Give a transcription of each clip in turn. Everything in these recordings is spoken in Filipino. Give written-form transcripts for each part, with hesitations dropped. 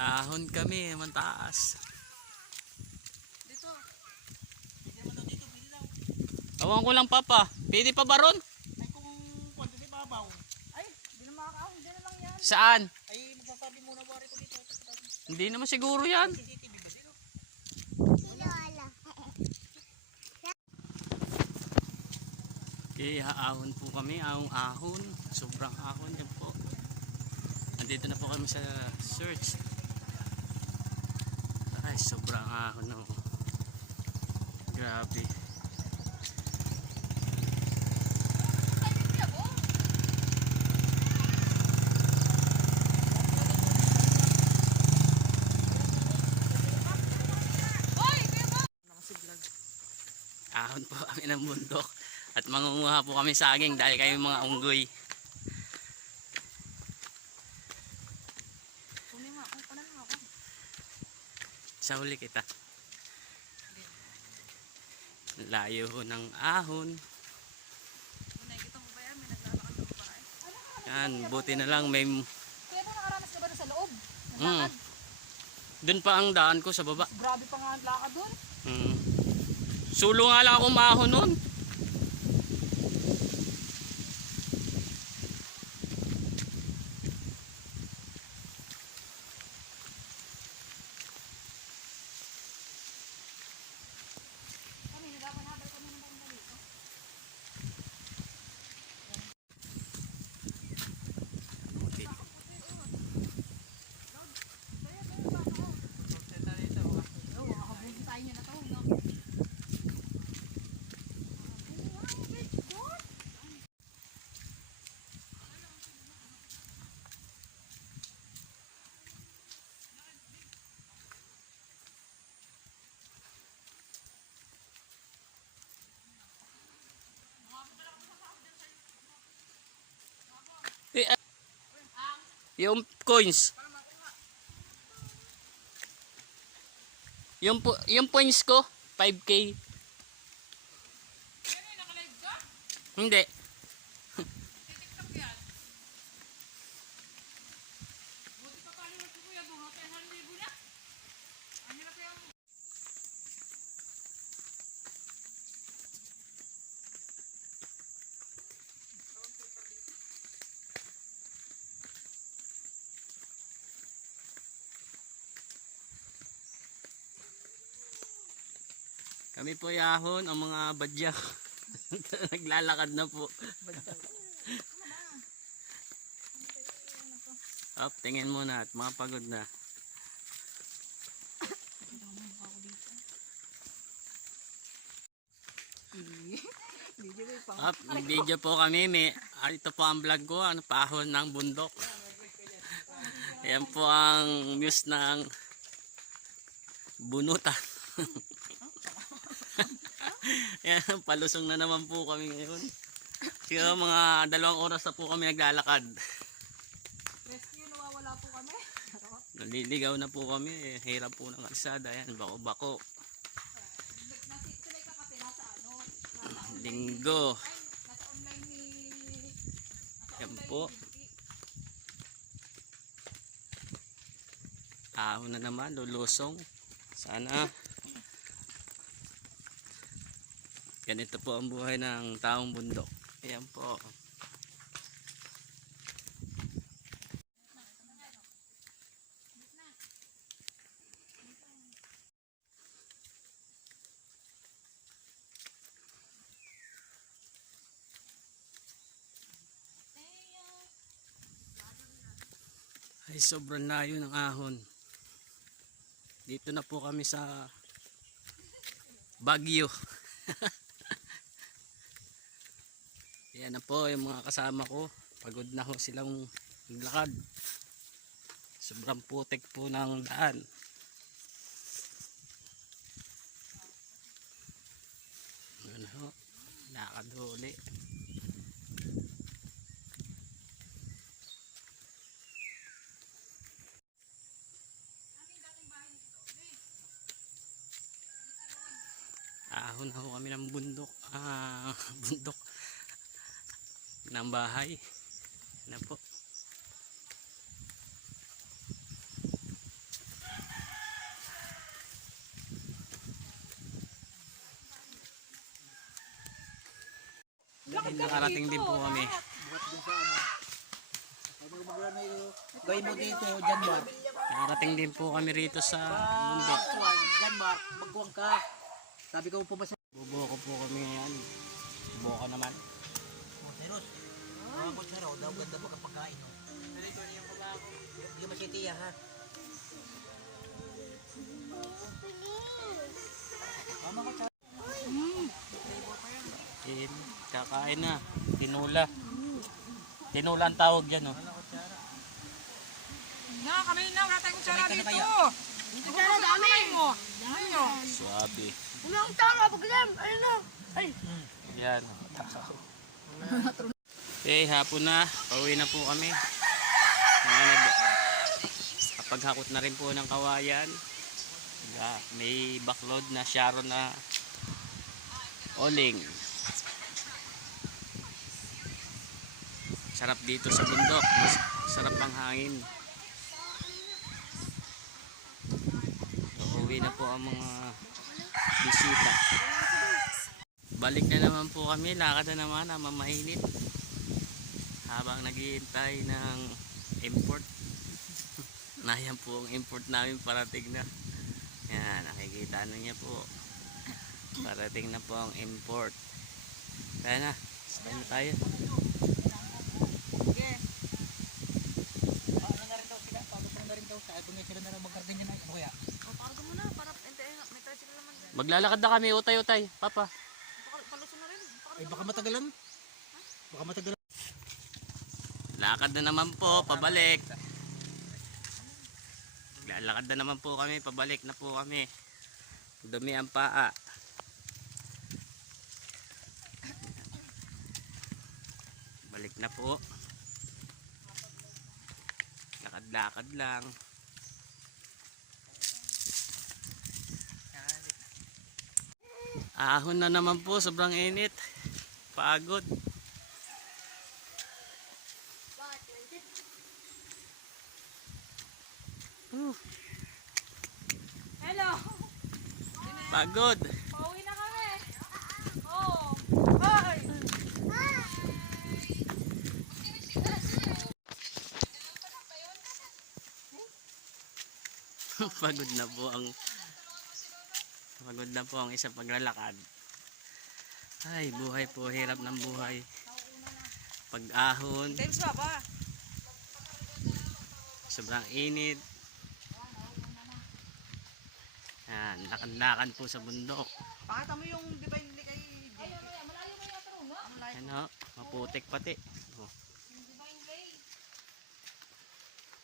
Ahon kami, mantaas. Dito. Pwede mo dito, pwede lang. Awan ko lang papa. Pwede pa ba ron? Ay kung pwede si babaw. Ay, hindi na makakaahon. Hindi na lang yan. Saan? Ay, magsasabi muna wari ko dito. Hindi naman siguro yan. CCTV ba dito? Okay, haahon po kami. Ahon. Sobrang ahon yan po. Andito na po kami sa search. Ay, sobrang ahon no. Grabe. Ahon po kami ng bundok. At mangunguha po kami saging dahil kayo mga unggoy. Sa huli kita. Layo ho ng ahon. Yan, buti na lang may... Kaya mo nakaranas ka ba sa loob? Doon pa ang daan ko sa baba. Grabe pa nga ang lakad doon. Sulo nga lang ako maahon nun. Yung coins. Yung points ko, 5K. Hindi. Kami po yahon, ang mga badyak. Naglalakad na po. Up, tingin muna at mga pagod na. Up, video po kami. Ito po ang vlog ko, pahon ng bundok. Ayan po ang views ng bunutan. Yan, palusong na naman po kami ngayon. Siguro mga 2 oras na po kami naglalakad. Rescue, nawawala po kami. Naliligaw na po kami. Hirap po ng kalsada. Yan, bako-bako. Nasinay ka kasi nasa ano. Linggo. Nasa online ni... Yan po. Ahon na naman, lulusong. Sana. Ganito po ang buhay ng taong bundok. Ayan po. Ay, sobrang layo ng ahon. Dito na po kami sa Baguio. Yan na po yung mga kasama ko. Pagod na ho silang maglakad. Sobrang putik po ng daan. Yan ho. Lakad ho ulit. Ahon na ho kami ng bundok. Bundok ng bahay na po. Nakarating din po kami. Buhat dun sa ano. Ano magulano yung gawin mo dito, Janmar. Nakarating din po kami rito sa bundok. Janmar, magkuwang ka. Sabi ko pumasa. Bubuko po kami ngayon. Buko naman. Seros. Mga ko saro, daw ganda pa kapagkain. Dito niya ko ba ako? Hindi mo siya tiya ha. Mama ko saro. Kakain na. Tinula. Tinula ang tawag dyan, oh. Na, kami na. Wala tayong kutsara Sabay ka na dito. kaya? Kutsara dami mo. Ano? Suabe. Unang tama, pagkakam, ayun na. Ay, Yan. Okay, hapon na. Pauwi na po kami. Kapaghakot na rin po ng kawayan. May backload na Sharon na oling. Sarap dito sa bundok. Mas sarap ang hangin. So, uwi na po ang mga bisita. Balik na naman po kami. Lakad na naman. Mainit. Habang naghihintay ng import. Nayan po ang import namin parating na. Yan. Nakikita na niya po. Parating na po ang import. Kaya na. Sabay na tayo. Ano na rin daw sila? Papasok na rin daw. Sabi nga sila na rin mag-garden niya na. Ano kaya? O, parang mo na. Para may tricycle naman. Maglalakad na kami. Utay-utay. Papa. Paluso na rin. Ay baka matagalan. Baka matagalan. Lakad na naman po. Pabalik. Maglalakad na naman po kami. Pabalik na po kami. Dumi ang paa. Balik na po. Lakad-lakad lang. Ahon na naman po. Sobrang init. Pagod. Hello. Pagod. Pauwi na kami. Oh. Hoy. Pagod na po ang isang paglalakad. Ay, buhay po, hirap ng buhay. Pag-ahon, James ba ba? sobrang init. Yan, lakad-lakad po sa bundok. Pakita mo yung divine lake kay Ay, malayo mo yata ro, no? Ano, maputik pati. Oh. Divine lake.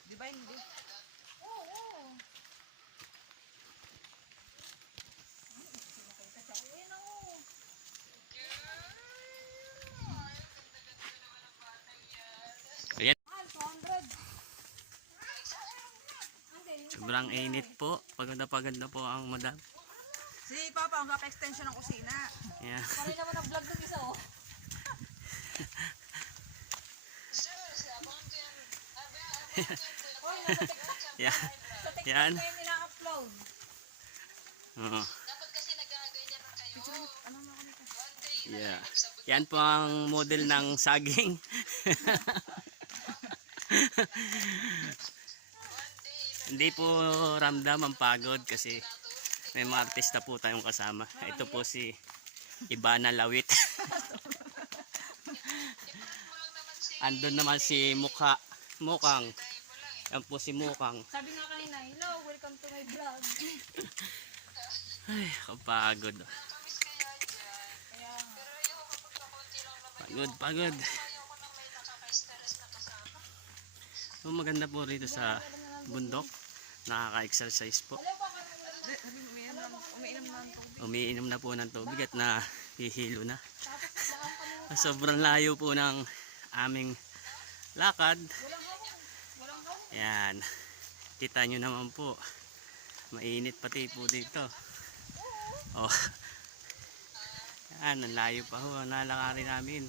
Divine lake. Oo. Ayan, 200. sobrang init po. Pagod na po ang madam. Si Papa, ang extension ng kusina. Ayan. Pare naman ang vlog ng isa, oh. Hoy, nasa TikTok. Yan. Sa TikTok Yan. na yung nila-upload. Oo. Yeah. Yan po ang model ng saging. Hindi po ramdam ang pagod kasi may mga artista po tayong kasama. Ito po si Ibana Lawit. Andun naman si Mukang. Yan po si Mukang. Sabi nga kanina, hello, welcome to my vlog. Ay, kapagod. Pagod. So, maganda po rito sa bundok. Nakaka-exercise po. Umiinom na po ng tubig at nahihilo na. Sobrang layo po ng aming lakad. Ayan. Kita nyo naman po. Mainit pati po dito. Oh. Yan, ang layo pa ho. Ang nalakarin namin.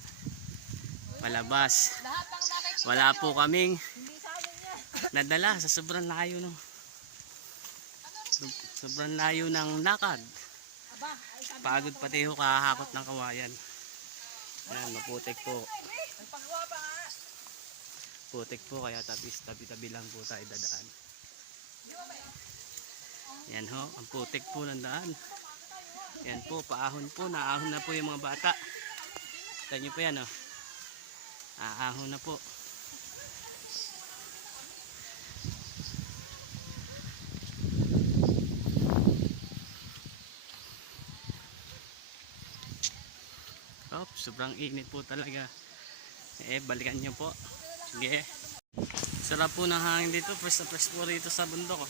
Palabas. Wala po kaming nadala sa sobrang layo no. Sobrang layo ng lakad. Pagod pati ho kahakot ng kawayan. Yan, maputik po. Nagpagawa pa nga. Putik po kaya tabi-tabi lang po tayo dadaan. Yan ho, ang putik po ng daan. Yan po, paahon po, naahon na po yung mga bata. Kita nyo po yan oh. Aahon na po. Sobrang init po talaga. Balikan nyo po. Sige. Sarap po ng hangin dito. Fresh na fresh po rito sa bundok.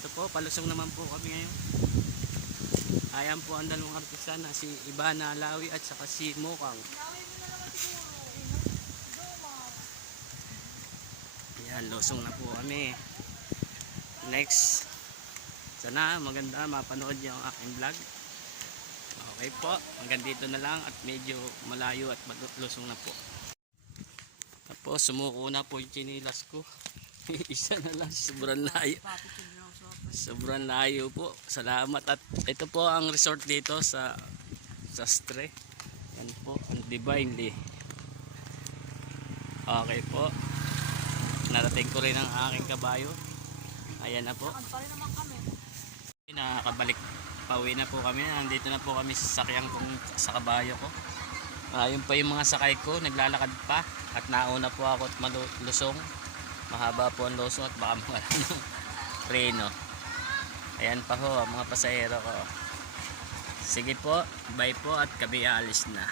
Ito po, palusong naman po kami ngayon. Ayan po ang dalawang artista na si Ivana Alawi at saka si Mokang. Ayan, lusong na po kami. Next. Sana maganda mapanood nyo ang aking vlog. Okay po, hanggang dito na lang at medyo malayo at lusong na po. Tapos sumuko na po yung chinilas ko. Isa na lang, sobrang layo. Sobrang layo po. Salamat at ito po ang resort dito sa Sastre. Yan po, ang Divinely. Okay po. Narating ko rin ang aking kabayo. Ayan na po. Nakakabalik. Pauwi na po kami. Nandito na po kami sa sakyang kong sa kabayo ko. Yun pa yung mga sakay ko. Naglalakad pa. At nauna po ako at malusong. Mahaba po ang lusong at baka mga preno. Ayan pa ho ang mga pasahero ko. Sige po. Bye po at kami aalis na.